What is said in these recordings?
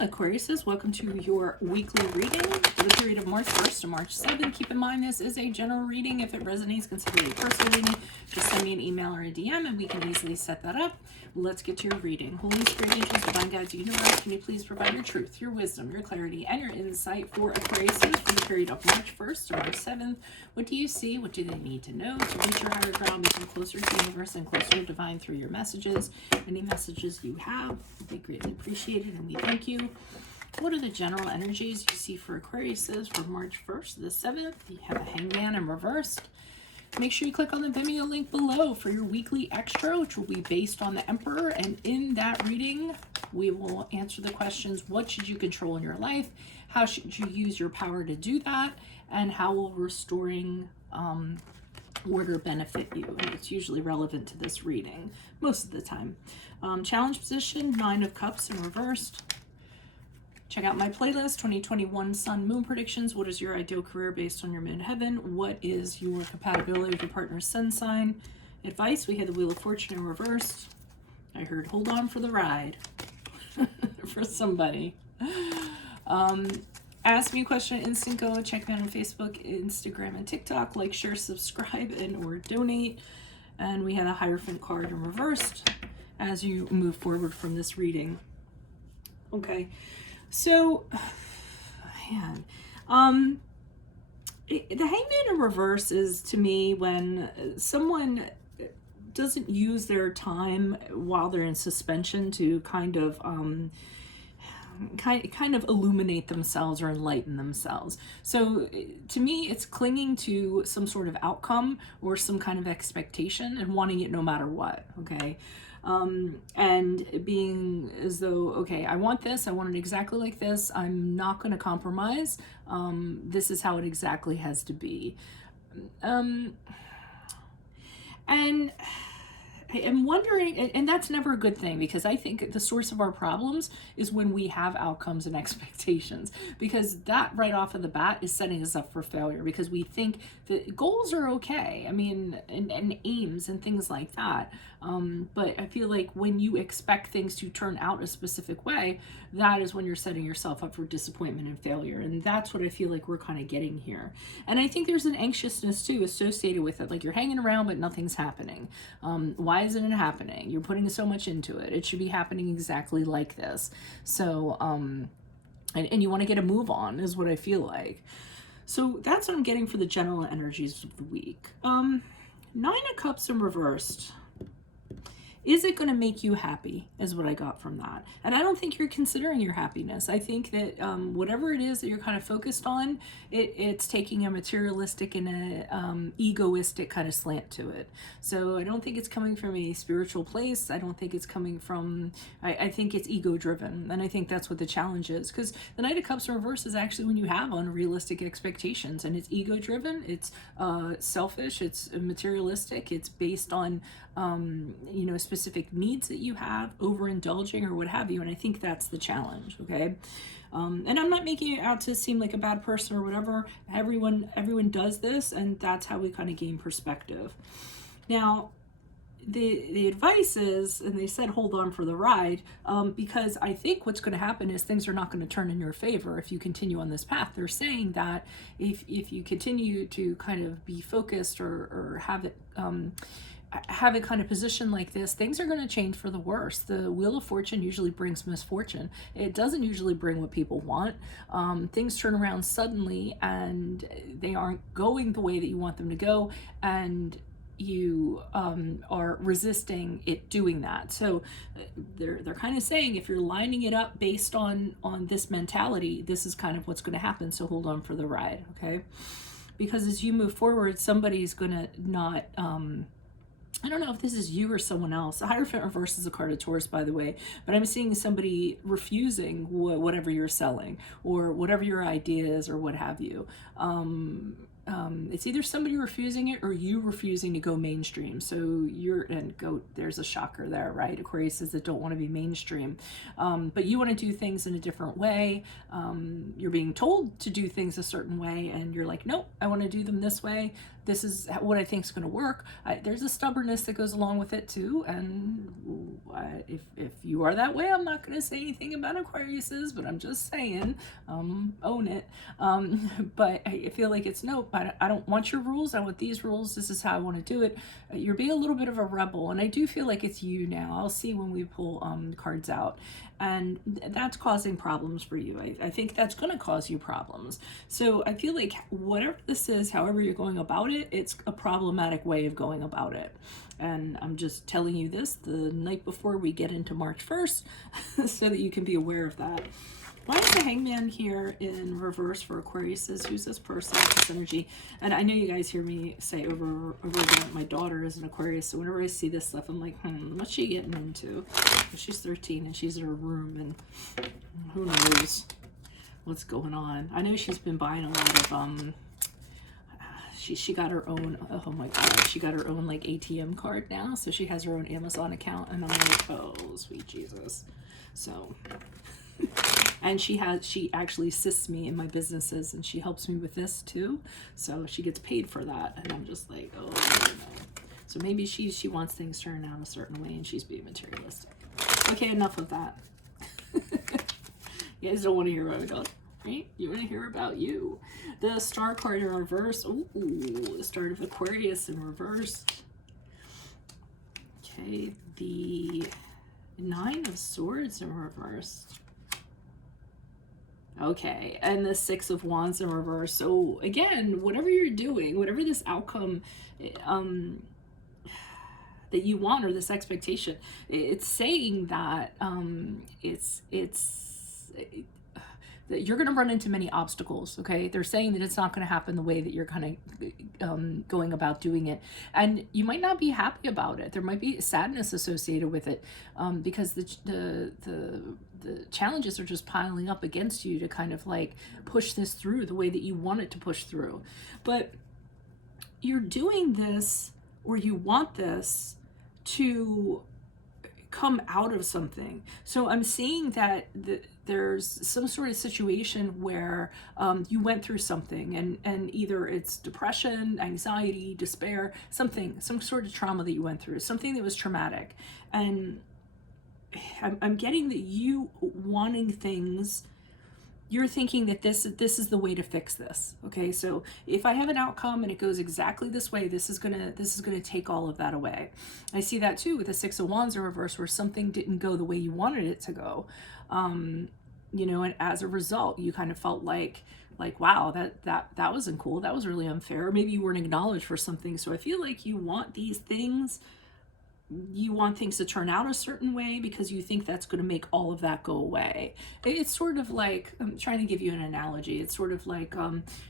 Aquariuses, welcome to your weekly reading for the period of March 1st to March 7th. Keep in mind this is a general reading. If it resonates, consider it a personal reading. Just send me an email or a DM and we can easily set that up. Let's get to your reading. Holy Spirit, angels, divine guides, universe, can you please provide your truth, your wisdom, your clarity, and your insight for Aquariuses for the period of March 1st to March 7th? What do you see? What do they need to know to reach your higher ground, become closer to the universe and closer to divine through your messages? Any messages you have, they greatly appreciated and we thank you. What are the general energies you see for Aquariuses for March 1st to the 7th? You have a Hangman in reversed. Make sure you click on the Vimeo link below for your weekly extra, which will be based on the Emperor. And in that reading, we will answer the questions, what should you control in your life? How should you use your power to do that? And how will restoring order benefit you? And it's usually relevant to this reading most of the time. Challenge position, 9 of Cups in reversed. Check out my playlist, 2021 Sun Moon Predictions. What is your ideal career based on your moon heaven? What is your compatibility with your partner's sun sign? Advice, we had the Wheel of Fortune in reversed. I heard hold on for the ride for somebody. Ask me a question, instant go. Check me out on Facebook, Instagram, and TikTok. Like, share, subscribe, and or donate. And we had a Hierophant card in reversed as you move forward from this reading. Okay. So, man, the Hangman in reverse is, to me, when someone doesn't use their time while they're in suspension to kind of illuminate themselves or enlighten themselves. So to me, it's clinging to some sort of outcome or some kind of expectation and wanting it no matter what, okay? And being as though, okay, I want this, I want it exactly like this, I'm not going to compromise, this is how it exactly has to be. And I'm wondering, and that's never a good thing, because I think the source of our problems is when we have outcomes and expectations, because that right off of the bat is setting us up for failure, because we think that goals are okay, I mean, and aims and things like that. But I feel like when you expect things to turn out a specific way, that is when you're setting yourself up for disappointment and failure. And that's what I feel like we're kind of getting here. And I think there's an anxiousness too associated with it. Like, you're hanging around, but nothing's happening. Why isn't it happening? You're putting so much into it. It should be happening exactly like this. So, and you want to get a move on is what I feel like. So that's what I'm getting for the general energies of the week. 9 of Cups in reversed. Is it going to make you happy is what I got from that. And I don't think you're considering your happiness. I think that whatever it is that you're kind of focused on, it's taking a materialistic and a egoistic kind of slant to it. So I don't think it's coming from a spiritual place. I don't think it's coming from, I think it's ego driven. And I think that's what the challenge is. Because the Knight of Cups in reverse is actually when you have unrealistic expectations, and it's ego driven, it's selfish, it's materialistic, it's based on you know, specific needs that you have, overindulging or what have you. And I think that's the challenge. Okay. And I'm not making it out to seem like a bad person or whatever. Everyone does this, and that's how we kind of gain perspective. Now, the advice is, and they said hold on for the ride, because I think what's going to happen is things are not going to turn in your favor if you continue on this path. They're saying that if you continue to kind of be focused or have it kind of position like this, things are going to change for the worse. The Wheel of Fortune usually brings misfortune. It doesn't usually bring what people want. Things turn around suddenly and they aren't going the way that you want them to go, and you are resisting it doing that. So they're kind of saying, if you're lining it up based on this mentality, this is kind of what's going to happen. So hold on for the ride, okay? Because as you move forward, somebody's going to not I don't know if this is you or someone else. The Hierophant reverse is a card of Taurus, by the way, but I'm seeing somebody refusing whatever you're selling or whatever your idea is or what have you. It's either somebody refusing it or you refusing to go mainstream. So there's a shocker there, right? Aquariuses that don't want to be mainstream. But you want to do things in a different way. You're being told to do things a certain way and you're like, nope, I want to do them this way. this is what I think is going to work. There's a stubbornness that goes along with it too. And if you are that way, I'm not going to say anything about Aquariuses, but I'm just saying, own it. But I feel like it's, nope, I don't want your rules. I want these rules. This is how I want to do it. You're being a little bit of a rebel. And I do feel like it's you now. I'll see when we pull cards out. And that's causing problems for you. I think that's going to cause you problems. So I feel like whatever this is, however you're going about it, it's a problematic way of going about it. And I'm just telling you this the night before we get into March 1st so that you can be aware of that. Why is the Hangman here in reverse for Aquariuses? Who's this person, this energy? And I know you guys hear me say over again that my daughter is an Aquarius, so whenever I see this stuff, I'm like, what's she getting into? She's 13 and she's in her room, and who knows what's going on. I know she's been buying a lot of, she got her own, oh my god, she got her own like ATM card now, so she has her own Amazon account, and I'm like, oh, sweet Jesus. So... and she actually assists me in my businesses, and she helps me with this too, so she gets paid for that, and I'm just like, oh no. So maybe she wants things turned out a certain way, and she's being materialistic. Okay, enough of that. You guys don't want to hear about it, right? You want to hear about you. The Star card in reverse. Ooh, the start of Aquarius in reverse. Okay, the Nine of Swords in reverse. Okay, and the Six of Wands in reverse. So again, whatever you're doing, whatever this outcome that you want, or this expectation, it's saying that that you're going to run into many obstacles. Okay, they're saying that it's not going to happen the way that you're kind of going about doing it, and you might not be happy about it. There might be sadness associated with it, because the challenges are just piling up against you to kind of like push this through the way that you want it to push through. But you're doing this, or you want this to come out of something. So I'm seeing that there's some sort of situation where you went through something, and either it's depression, anxiety, despair, some sort of trauma that you went through, something that was traumatic. And I'm getting that you wanting things, you're thinking that this is the way to fix this. Okay, so if I have an outcome and it goes exactly this way, this is gonna take all of that away. I see that too with the Six of Wands in reverse, where something didn't go the way you wanted it to go, you know, and as a result, you kind of felt like wow, that wasn't cool, that was really unfair, or maybe you weren't acknowledged for something. So I feel like you want these things. You want things to turn out a certain way because you think that's going to make all of that go away. It's sort of like, I'm trying to give you an analogy. It's sort of like,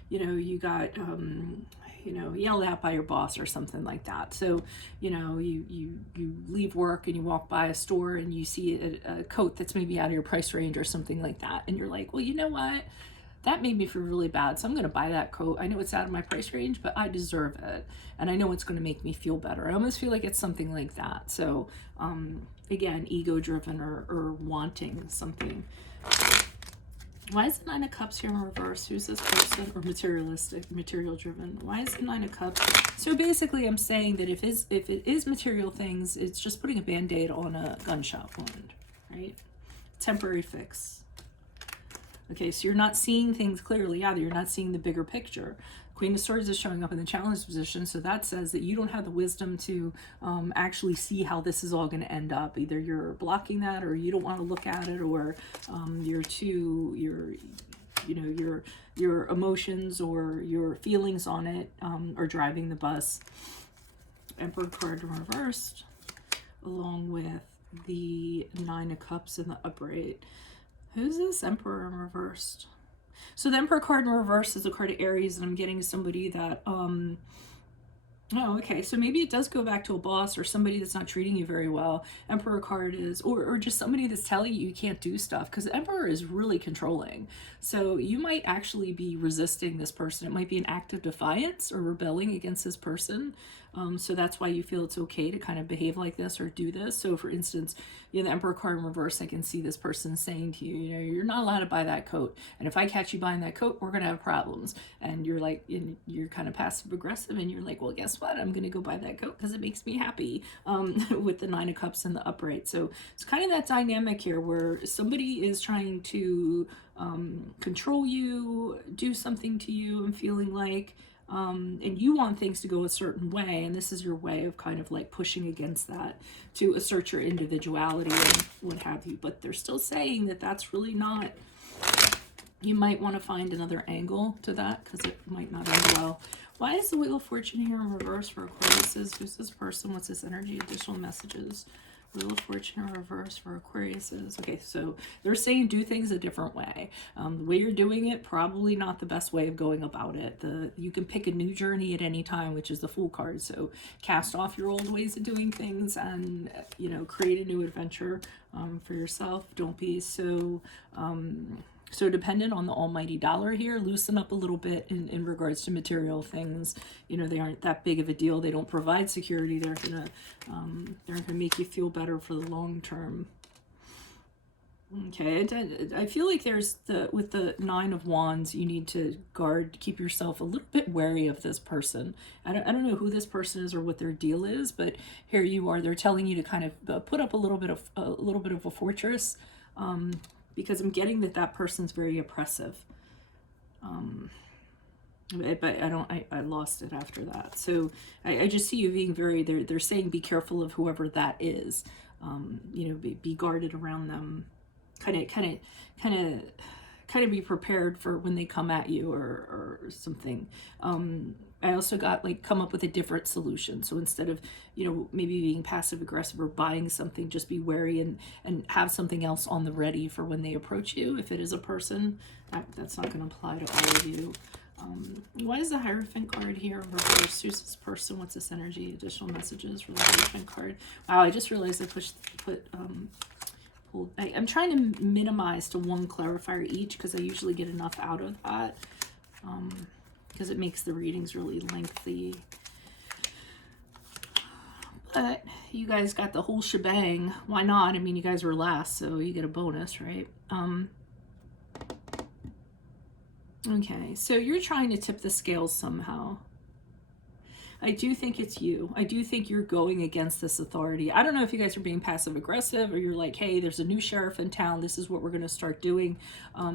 you know, you got, you know, yelled at by your boss or something like that. So, you know, you leave work and you walk by a store and you see a coat that's maybe out of your price range or something like that. And you're like, well, you know what? That made me feel really bad, so I'm going to buy that coat. I know it's out of my price range, but I deserve it. And I know it's going to make me feel better. I almost feel like it's something like that. So, again, ego-driven or wanting something. Why is the Nine of Cups here in reverse? Who's this person? Or materialistic, material-driven? Why is the Nine of Cups? So basically, I'm saying that if it is material things, it's just putting a Band-Aid on a gunshot wound, right? Temporary fix. Okay, so you're not seeing things clearly either. You're not seeing the bigger picture. Queen of Swords is showing up in the challenge position, so that says that you don't have the wisdom to actually see how this is all going to end up. Either you're blocking that, or you don't want to look at it, or your emotions or your feelings on it are driving the bus. Emperor card reversed, along with the Nine of Cups in the upright. Who's this Emperor in reversed? So the Emperor card in reverse is a card of Aries, and I'm getting somebody that, oh, okay, so maybe it does go back to a boss or somebody that's not treating you very well. Emperor card is, or just somebody that's telling you can't do stuff, because the Emperor is really controlling. So you might actually be resisting this person. It might be an act of defiance or rebelling against this person. So that's why you feel it's okay to kind of behave like this or do this. So for instance, the Emperor card in reverse, I can see this person saying to you, you're not allowed to buy that coat. And if I catch you buying that coat, we're going to have problems. And you're like, you're kind of passive aggressive, and you're like, well, guess what? I'm going to go buy that coat because it makes me happy, with the 9 of Cups and the upright. So it's kind of that dynamic here where somebody is trying to control you, do something to you, and feeling like, and you want things to go a certain way, and this is your way of kind of like pushing against that to assert your individuality and what have you. But they're still saying that that's really not, you might want to find another angle to that because it might not end well. Why is the Wheel of Fortune here in reverse for Aquariuses? Who's this person? What's this energy? Additional messages. Wheel of Fortune in reverse for Aquariuses. Okay, so they're saying do things a different way. The way you're doing it, probably not the best way of going about it. You can pick a new journey at any time, which is the Fool card. So cast off your old ways of doing things and, create a new adventure for yourself. Don't be so dependent on the almighty dollar here. Loosen up a little bit in regards to material things. They aren't that big of a deal. They don't provide security. They're gonna make you feel better for the long term. Okay, I feel like with the 9 of Wands, you need to keep yourself a little bit wary of this person. I don't know who this person is or what their deal is, but here you are. They're telling you to kind of put up a little bit of a fortress. Because I'm getting that person's very oppressive. But I lost it after that. So I just see you being they're saying be careful of whoever that is. Be guarded around them. Kind of be prepared for when they come at you or something. I also got come up with a different solution. So instead of, maybe being passive aggressive or buying something, just be wary and have something else on the ready for when they approach you. If it is a person, that's not going to apply to all of you. Why is the Hierophant card here reversed? Who's this person? What's this energy? Additional messages for the Hierophant card. Wow, I just realized I'm trying to minimize to 1 clarifier each because I usually get enough out of that. Because it makes the readings really lengthy. But you guys got the whole shebang. Why not? I mean, you guys were last, so you get a bonus, right? Okay, so you're trying to tip the scales somehow. I do think it's you. I do think you're going against this authority. I don't know if you guys are being passive aggressive or you're like, hey, there's a new sheriff in town. This is what we're going to start doing.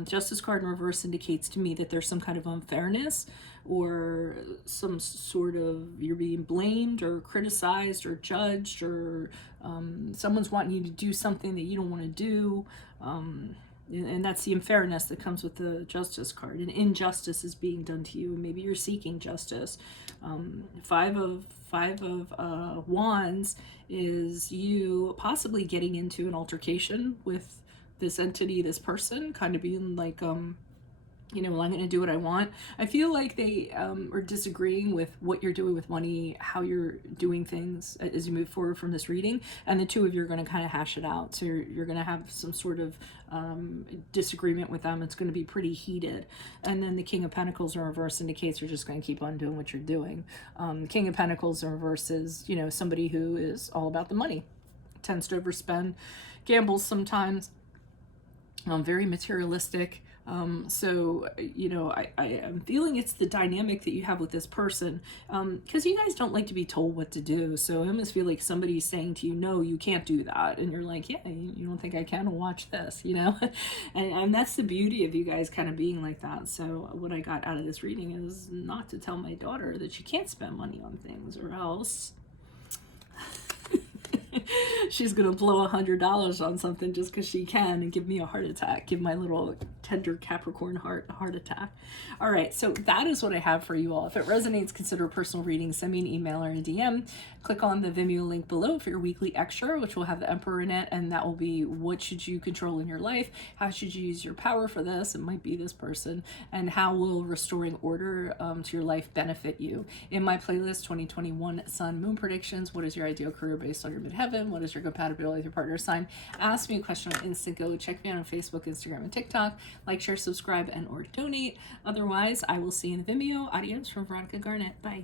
Justice card in reverse indicates to me that there's some kind of unfairness or some sort of you're being blamed or criticized or judged or someone's wanting you to do something that you don't want to do. And that's the unfairness that comes with the Justice card. And injustice is being done to you, and maybe you're seeking justice. 5 of Wands is you possibly getting into an altercation with this entity, this person, kind of being like, well, I'm going to do what I want. I feel like they are disagreeing with what you're doing with money, how you're doing things as you move forward from this reading. And the two of you are going to kind of hash it out. So you're going to have some sort of disagreement with them. It's going to be pretty heated. And then the King of Pentacles in reverse indicates you're just going to keep on doing what you're doing. King of Pentacles in reverse is, somebody who is all about the money, tends to overspend, gambles sometimes, very materialistic. So, I'm feeling it's the dynamic that you have with this person, because you guys don't like to be told what to do. So I almost feel like somebody's saying to you, no, you can't do that. And you're like, yeah, you don't think I can? Well, watch this, and that's the beauty of you guys kind of being like that. So what I got out of this reading is not to tell my daughter that she can't spend money on things or else she's gonna blow $100 on something just because she can and give me a heart attack, give my little tender Capricorn heart a heart attack. All right, so that is what I have for you all. If it resonates, consider a personal reading. Send me an email or a DM. Click on the Vimeo link below for your weekly extra, which will have the Emperor in it, and that will be what should you control in your life, how should you use your power for this, it might be this person, and how will restoring order to your life benefit you. In my playlist, 2021 Sun Moon Predictions, what is your ideal career based on your midheaven? What is your compatibility with your partner sign? Ask me a question on Instant Go. Check me out on Facebook, Instagram, and TikTok. Like, share, subscribe, and or donate. Otherwise, I will see you in the Vimeo. Adios from Veronica Garnett. Bye.